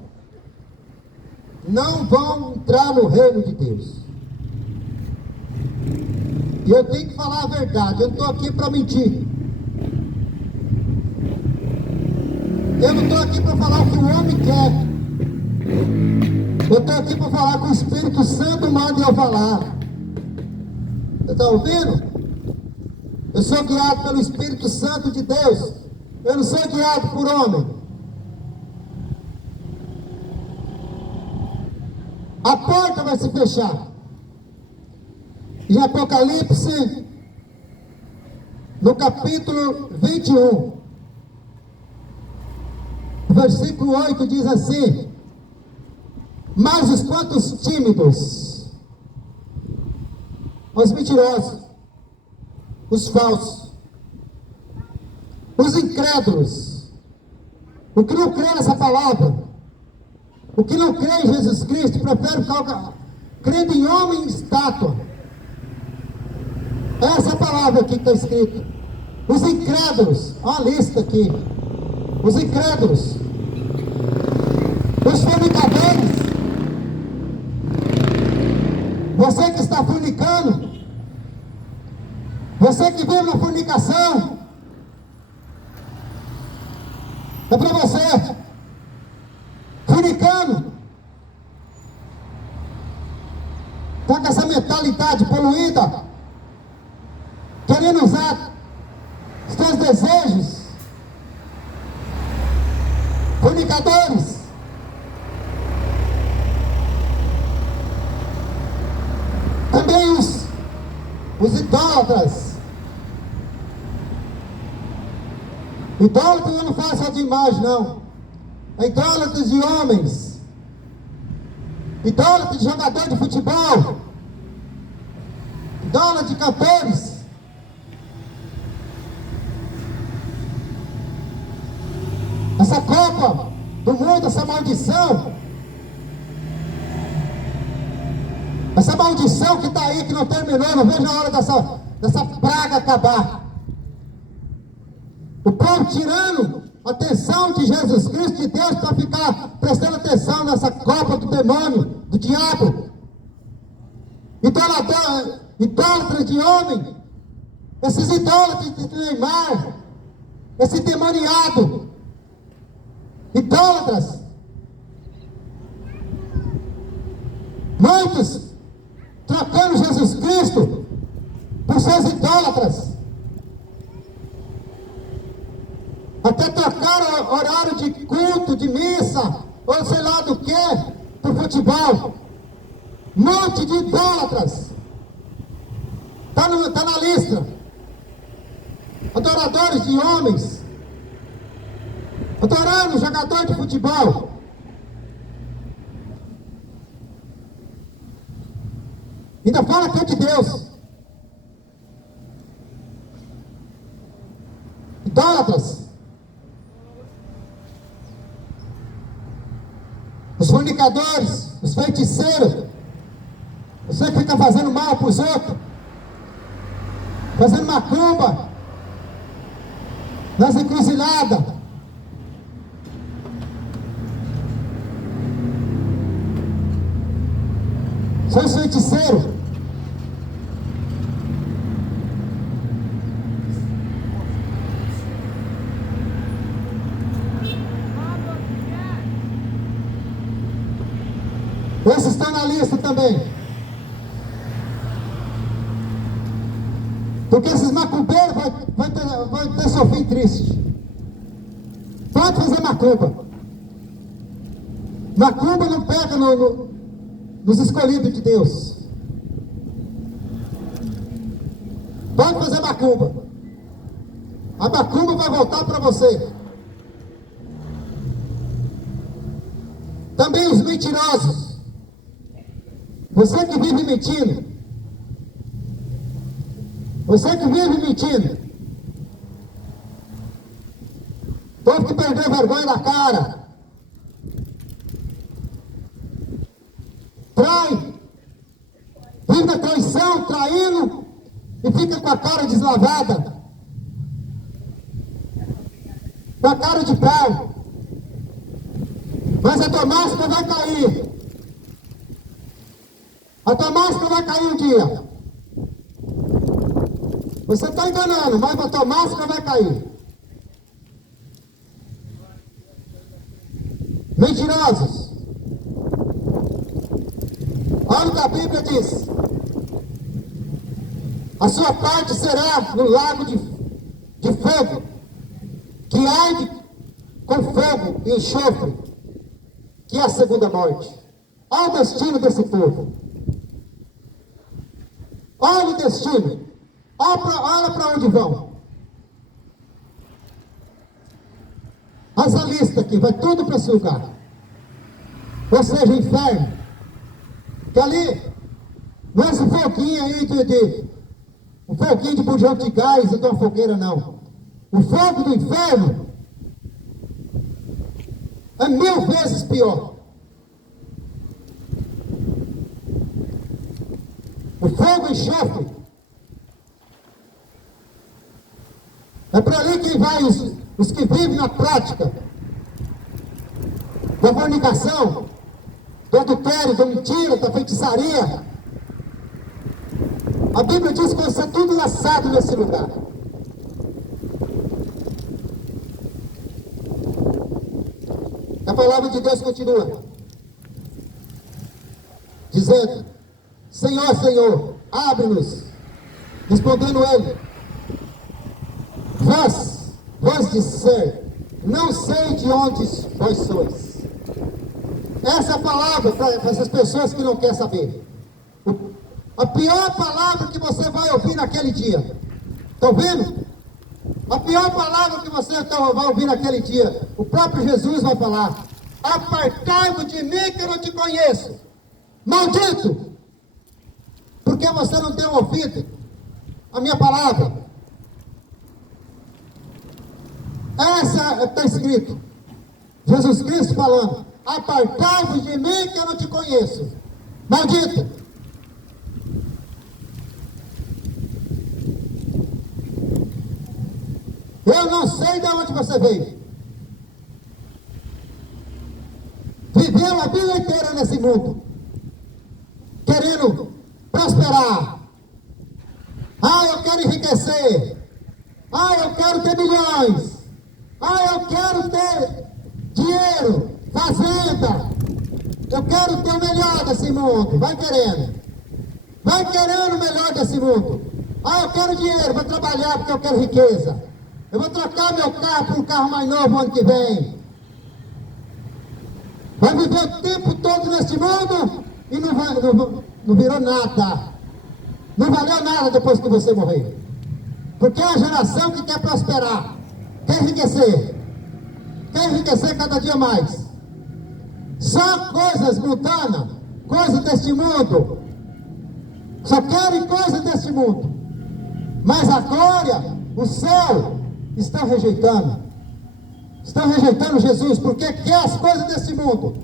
Não vão entrar no reino de Deus. E eu tenho que falar a verdade. Eu não estou aqui para mentir. Eu não estou aqui para falar o que o homem quer. Eu estou aqui para falar com o Espírito Santo manda eu falar. Você está ouvindo? Eu sou guiado pelo Espírito Santo de Deus. Eu não sou guiado por homem. A porta vai se fechar. Em Apocalipse, no capítulo 21, versículo 8 diz assim: mas os quantos tímidos, os mentirosos, os falsos, os incrédulos, o que não crê nessa palavra, o que não crê em Jesus Cristo, prefere ficar crendo em homem e estátua. Essa é a palavra aqui que está escrita. Os incrédulos, olha a lista aqui. Os incrédulos, os fornicadores, você que está fornicando, você que vive na fornicação, é para você, fornicando, está com essa mentalidade poluída, querendo usar os seus desejos, fornicadores, também os idólatras. Idólatras eu não falo só de imagem, não. É idólatras de homens, idólatras de jogador de futebol, idólatras de cantores. Essa Copa do Mundo, essa maldição que está aí, que não terminou, não vejo a hora dessa praga acabar. O povo tirando a atenção de Jesus Cristo, de Deus, para ficar prestando atenção nessa Copa do demônio, do diabo. Idólatras de homem, esses idólatras de Neymar, esse demoniado, idólatras, muitos trocando Jesus Cristo por seus idólatras, até trocaram horário de culto, de missa, ou sei lá do que, por futebol. Monte de idólatras está na lista. Adoradores de homens, adorando jogador de futebol. Ainda fala que é de Deus. Idólatras. Os fornicadores, os feiticeiros. Você que fica fazendo mal para os outros, fazendo macumba nas encruzilhadas. São os feiticeiros. Esses estão na lista também. Porque esses macumbeiros vai ter seu fim triste. Pode fazer macumba. Macumba não pega nos escolhidos de Deus. Pode fazer macumba. A macumba vai voltar para você. Também os mentirosos. Você que vive mentindo. Você que vive mentindo. Teve que perder vergonha na cara. Trai. Vive na traição, traindo. E fica com a cara deslavada. Com a cara de pau. Mas a tua máscara vai cair. A tua máscara vai cair um dia. Você está enganando, mas a tua máscara vai cair. Mentirosos. Olha o que a Bíblia diz. A sua parte será no lago de fogo, que arde com fogo e enxofre, que é a segunda morte. Olha o destino desse povo. Olha o destino. Olha para onde vão. Essa lista aqui, vai tudo para esse lugar. Ou seja, inferno. Que ali, nesse foguinho aí um foguinho de bujão de gás e de uma fogueira, não. O fogo do inferno é 1000 vezes pior. O fogo e enxofre. É para ali que vai os que vivem na prática da fornicação, do adultério, da mentira, da feitiçaria. A Bíblia diz que vai ser tudo laçado nesse lugar. A palavra de Deus continua dizendo: Senhor, Senhor, abre-nos. Respondendo ele: vós disser, não sei de onde vós sois. Essa é a palavra para essas pessoas que não querem saber. A pior palavra que você vai ouvir naquele dia. Estão vendo? A pior palavra que você vai ouvir naquele dia. O próprio Jesus vai falar: apartai-vos de mim que eu não te conheço. Maldito! Porque você não tem ouvido a minha palavra. Essa está escrito. Jesus Cristo falando: apartai-vos de mim que eu não te conheço. Maldito! Eu não sei de onde você veio. Viveu a vida inteira nesse mundo, querendo prosperar. Ah, eu quero enriquecer. Ah, eu quero ter milhões. Ah, eu quero ter dinheiro, fazenda. Eu quero ter o melhor desse mundo. Vai querendo. Vai querendo o melhor desse mundo. Ah, eu quero dinheiro, vou trabalhar porque eu quero riqueza. Eu vou trocar meu carro por um carro mais novo ano que vem. Vai viver o tempo todo neste mundo e não virou nada. Não valeu nada depois que você morrer. Porque é a geração que quer prosperar, quer enriquecer cada dia mais. Só coisas mundanas, coisas deste mundo. Só querem coisas deste mundo. Mas a glória, o céu, estão rejeitando Jesus, porque quer as coisas desse mundo,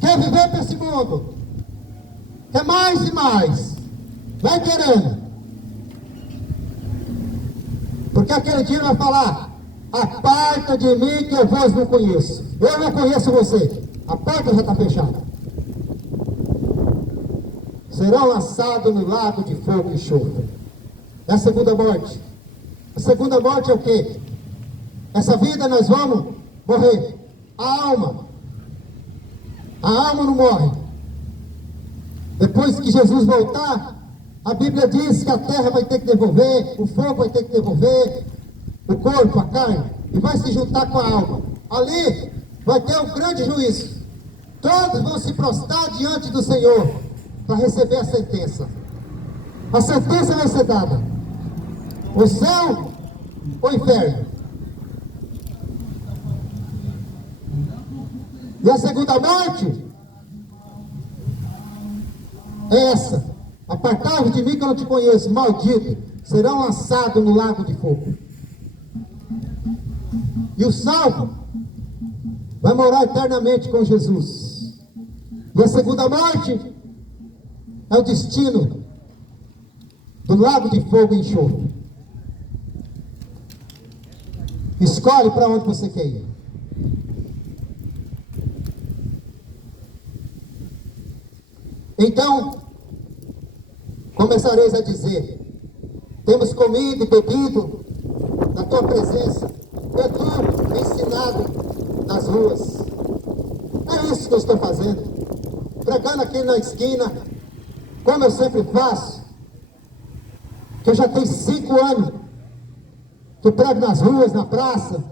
quer viver para esse mundo, quer mais e mais, vai querendo, porque aquele dia vai falar: aparta de mim que eu vos não conheço. Eu não conheço você. A porta já está fechada. Serão lançados no lago de fogo e enxofre. É a segunda morte. A segunda morte é o quê? Essa vida nós vamos morrer. A alma não morre. Depois que Jesus voltar, a Bíblia diz que a terra vai ter que devolver, o fogo vai ter que devolver, o corpo, a carne, e vai se juntar com a alma. Ali vai ter um grande juízo. Todos vão se prostrar diante do Senhor para receber a sentença. A sentença vai ser dada: o céu ou o inferno. E a segunda morte é essa: apartai-vos de mim que eu não te conheço, maldito, serão lançados no lago de fogo. E o salvo vai morar eternamente com Jesus. E a segunda morte é o destino do lago de fogo e enxofre. Escolhe para onde você quer ir. Então, começareis a dizer: temos comido e bebido na tua presença, é tu ensinado nas ruas. É isso que eu estou fazendo, pregando aqui na esquina, como eu sempre faço, que eu já tenho 5 anos que eu prego nas ruas, na praça,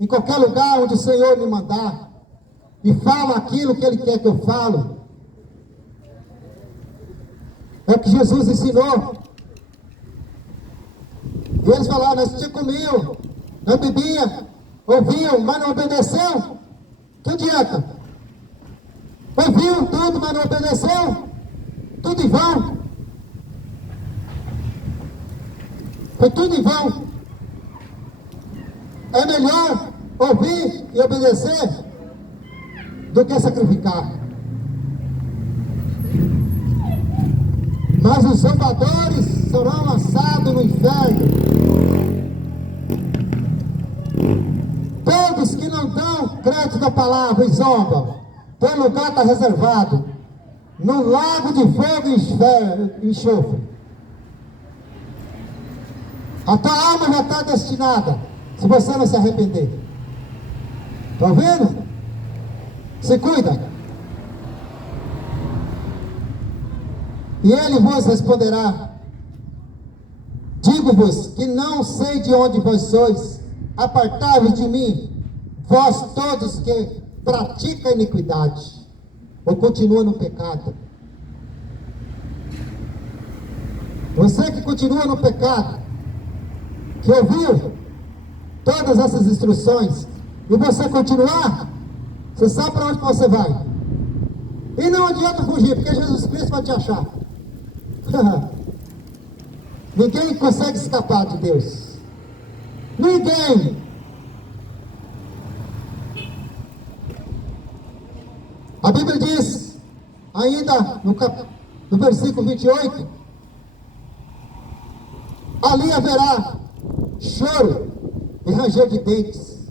em qualquer lugar onde o Senhor me mandar, e falo aquilo que Ele quer que eu falo. É o que Jesus ensinou. E eles falaram: nós te comiam, não bebia, ouviam, mas não obedeceu. Que adianta? Ouviu tudo, mas não obedeceu. Tudo em vão. Foi tudo em vão. É melhor ouvir e obedecer do que sacrificar. Mas os zombadores serão lançados no inferno. Todos que não dão crédito da palavra e zombam, teu lugar está reservado no lago de fogo e enxofre. A tua alma já está destinada, se você não se arrepender. Está ouvindo? Se cuida. E ele vos responderá: digo-vos que não sei de onde vós sois, apartai-vos de mim, vós todos que praticam iniquidade, ou continuam no pecado. Você que continua no pecado, que ouviu todas essas instruções, e você continuar, você sabe para onde você vai. E não adianta fugir, porque Jesus Cristo vai te achar. Ninguém consegue escapar de Deus. Ninguém. A Bíblia diz, ainda no versículo 28, ali haverá choro e ranger de dentes.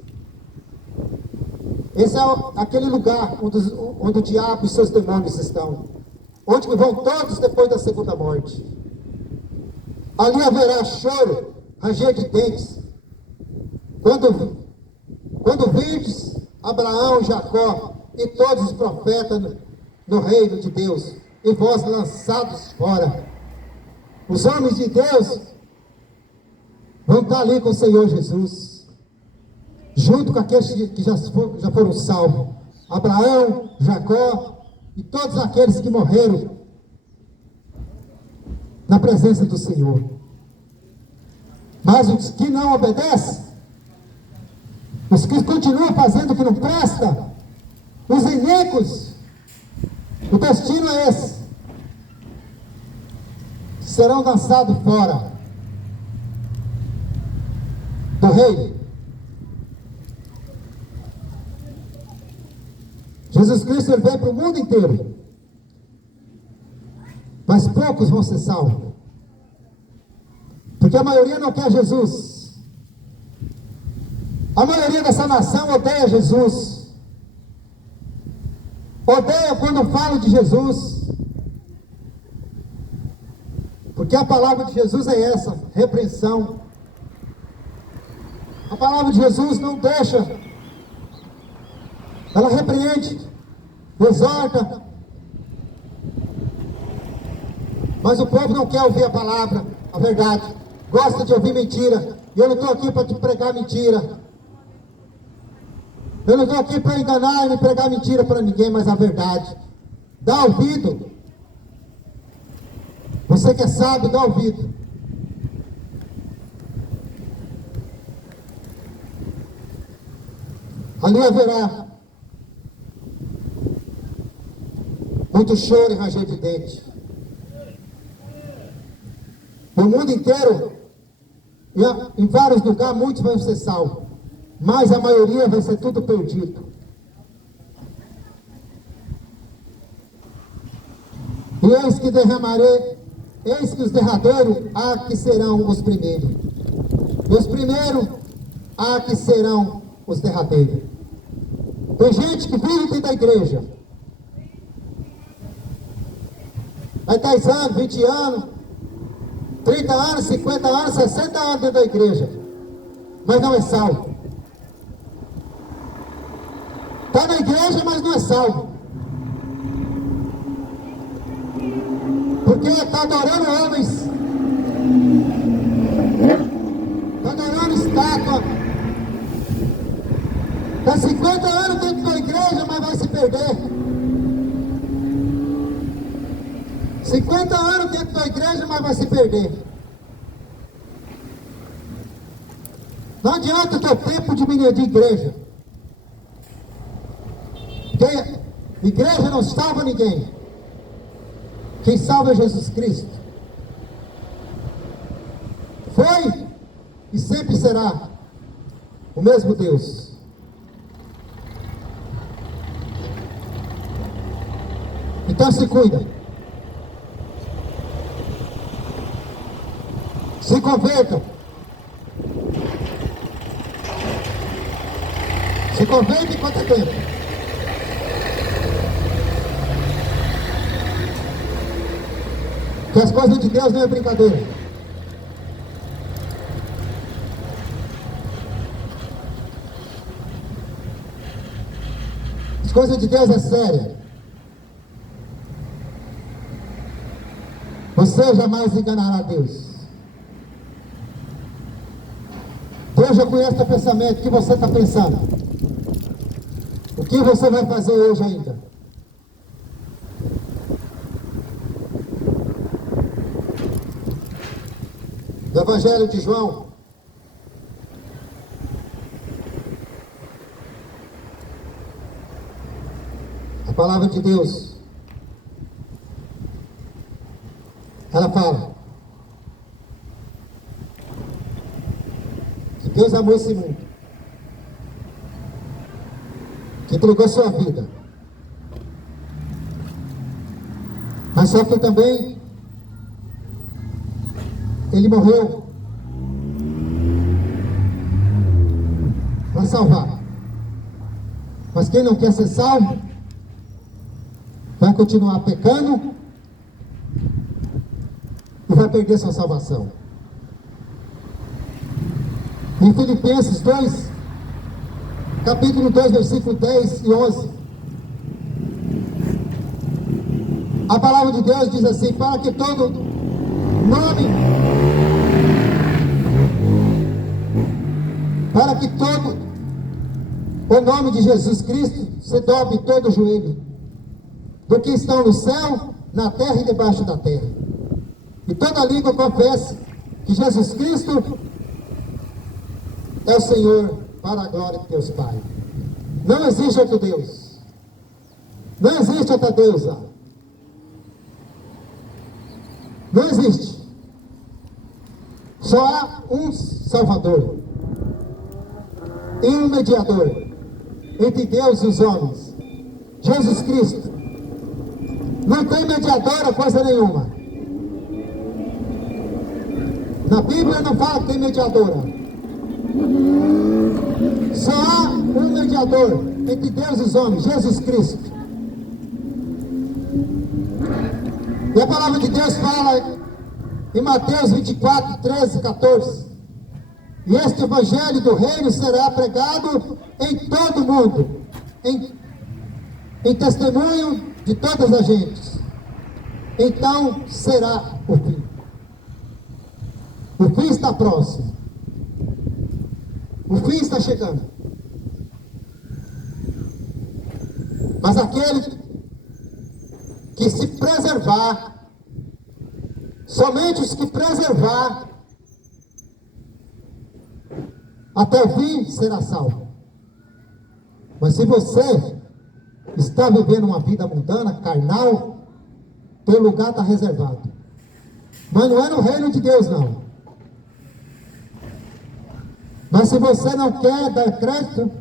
Esse é aquele lugar onde o diabo e seus demônios estão, onde vão todos depois da segunda morte. Ali haverá choro, ranger de dentes. Quando virdes Abraão, Jacó e todos os profetas no reino de Deus, e vós lançados fora, os homens de Deus vão estar ali com o Senhor Jesus, junto com aqueles que já foram salvos, Abraão, Jacó e todos aqueles que morreram na presença do Senhor. Mas os que não obedecem, os que continuam fazendo o que não presta, os iníquos, o destino é esse: serão lançados fora do reino. Jesus Cristo, ele veio para o mundo inteiro, mas poucos vão ser salvos, porque a maioria não quer Jesus. A maioria dessa nação odeia Jesus, odeia quando falo de Jesus, porque a palavra de Jesus é essa: repreensão. A palavra de Jesus não deixa, ela repreende, exorta, mas o povo não quer ouvir a palavra, a verdade, gosta de ouvir mentira. E eu não estou aqui para te pregar mentira, eu não estou aqui para enganar e me pregar mentira para ninguém, mas a verdade. Dá ouvido. Você que é sábio, dá ouvido. Ali haverá muito choro e ranger de dente. No mundo inteiro, em vários lugares, muitos vão ser salvos, mas a maioria vai ser tudo perdido. E eis que os derradeiros há que serão os primeiros, e os primeiros há que serão os derradeiros. Tem gente que vive dentro da igreja, há 10 anos, 20 anos, 30 anos, 50 anos, 60 anos dentro da igreja, mas não é salvo. Está na igreja, mas não é salvo, porque está adorando homens, está adorando estátua, está 50 anos dentro da igreja, mas vai se perder. 50 anos dentro da igreja, mas vai se perder. Não adianta o teu tempo diminuir de igreja, porque igreja não salva ninguém. Quem salva é Jesus Cristo. foi e sempre será o mesmo Deus. Então se cuida. Se convertam. Se converte enquanto é tempo. Que as coisas de Deus não é brincadeira. As coisas de Deus é séria. Você jamais enganará Deus. Deus já conhece o pensamento que você está pensando. O que você vai fazer hoje ainda? No Evangelho de João, a palavra de Deus, ela fala que Deus amou esse mundo, que entregou sua vida, mas só que também Ele morreu para salvar. Mas quem não quer ser salvo vai continuar pecando e vai perder sua salvação. Em Filipenses 2, capítulo 2, versículo 10 e 11, a palavra de Deus diz assim: para que todo nome, para que todo o nome de Jesus Cristo se dobre todo o joelho, do que estão no céu, na terra e debaixo da terra, e toda língua confesse que Jesus Cristo é o Senhor, para a glória de Deus Pai. Não existe outro Deus, não existe outra deusa, não existe. Só há um Salvador e um mediador entre Deus e os homens, Jesus Cristo. Não tem mediadora coisa nenhuma. Na Bíblia não fala que tem mediadora. Só há um mediador entre Deus e os homens, Jesus Cristo. E a palavra de Deus fala em Mateus 24, 13, 14: e este evangelho do reino será pregado em todo o mundo, em testemunho de todas as gentes. Então será o fim. O fim está próximo. O fim está chegando. Mas aquele que se preservar, somente os que preservar até o fim será salvo. Mas se você está vivendo uma vida mundana, carnal, teu lugar está reservado. Mas não é no reino de Deus, não. Mas se você não quer dar crédito,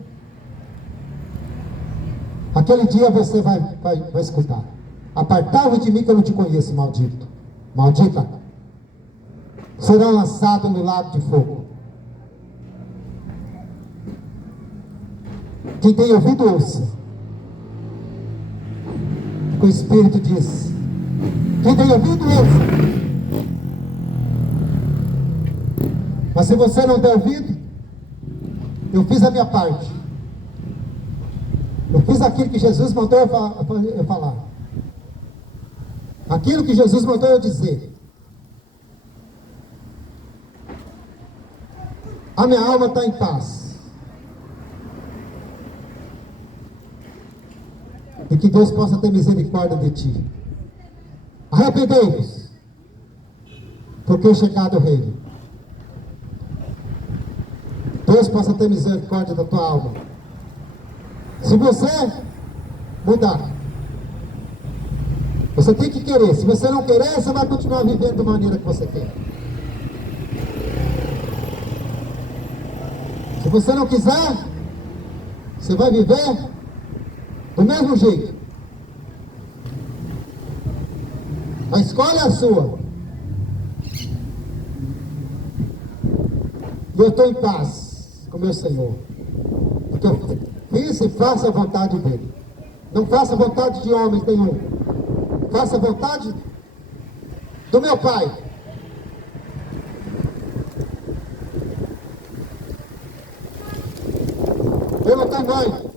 aquele dia você vai escutar: apartai-vos de mim que eu não te conheço, maldito, maldita. Serão lançados no lago de fogo. Quem tem ouvido, ouça o que o Espírito diz. Quem tem ouvido, ouça. Mas se você não der ouvido, eu fiz a minha parte. Eu fiz aquilo que Jesus mandou eu falar. Aquilo que Jesus mandou eu dizer. A minha alma está em paz. E que Deus possa ter misericórdia de ti. Arrependei-vos, porque é chegado o reino. Deus possa ter misericórdia da tua alma. Se você mudar, você tem que querer. Se você não querer, você vai continuar vivendo da maneira que você quer. você não quiser, você vai viver do mesmo jeito. A escolha é a sua. E eu estou em paz com meu Senhor. Porque eu fiz e faço a vontade dele. Não faça a vontade de homem nenhum. Faça a vontade do meu Pai. Eu não tenho mãe.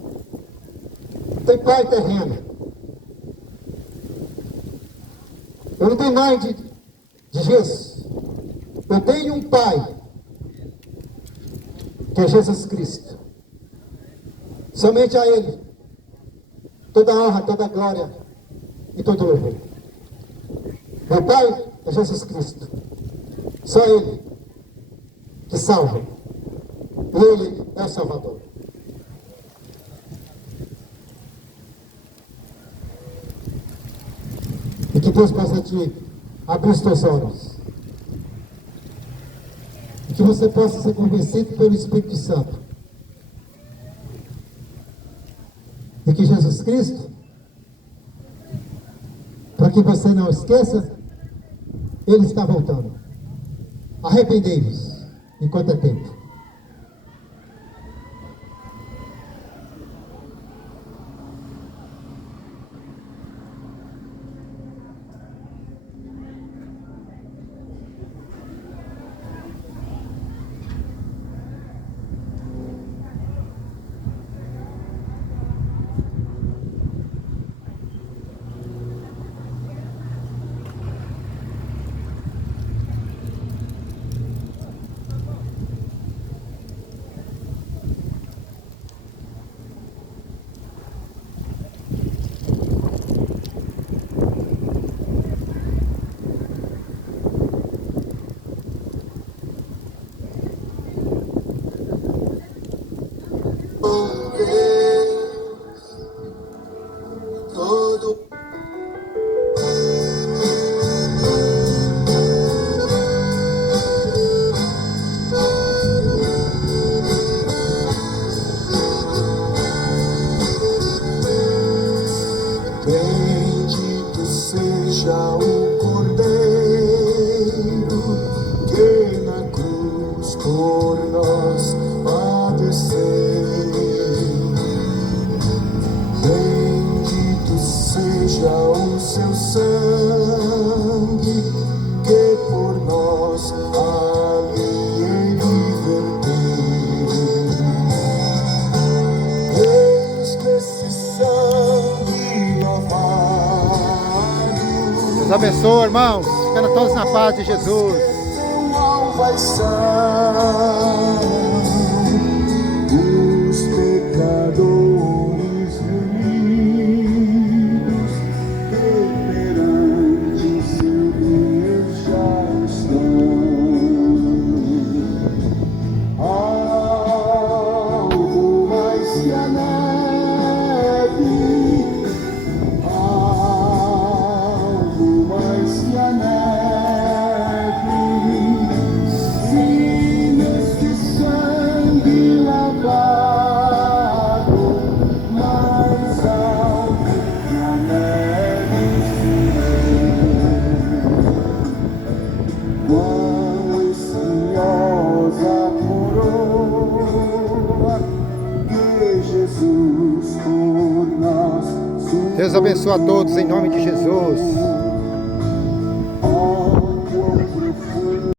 Tenho pai terreno. Eu não tenho mãe de gesso. Eu tenho um pai, que é Jesus Cristo. Somente a Ele toda a honra, toda a glória e todo o louvor. Meu pai é Jesus Cristo. Só Ele que salva. Ele é o Salvador. E que Deus possa te abrir os teus olhos. E que você possa ser convencido pelo Espírito Santo. E que Jesus Cristo, para que você não esqueça, Ele está voltando. Arrependei-vos, enquanto é tempo. Bendito seja o Cordeiro que na cruz por nós padeceu. Bendito seja o seu sangue que por nós ali ele verteu. Eis que esse sangue lavado Deus abençoe, irmãos. Ficando todos na paz de Jesus. salvação, os pecadores remidos que perante seu Deus já estão. Algo mais que a neve, algo mais que a neve, se neste sangue lavado, mais alto que a neve será. Quão espinhosa coroa que Jesus por nós Deus abençoe a todos em nome de Jesus.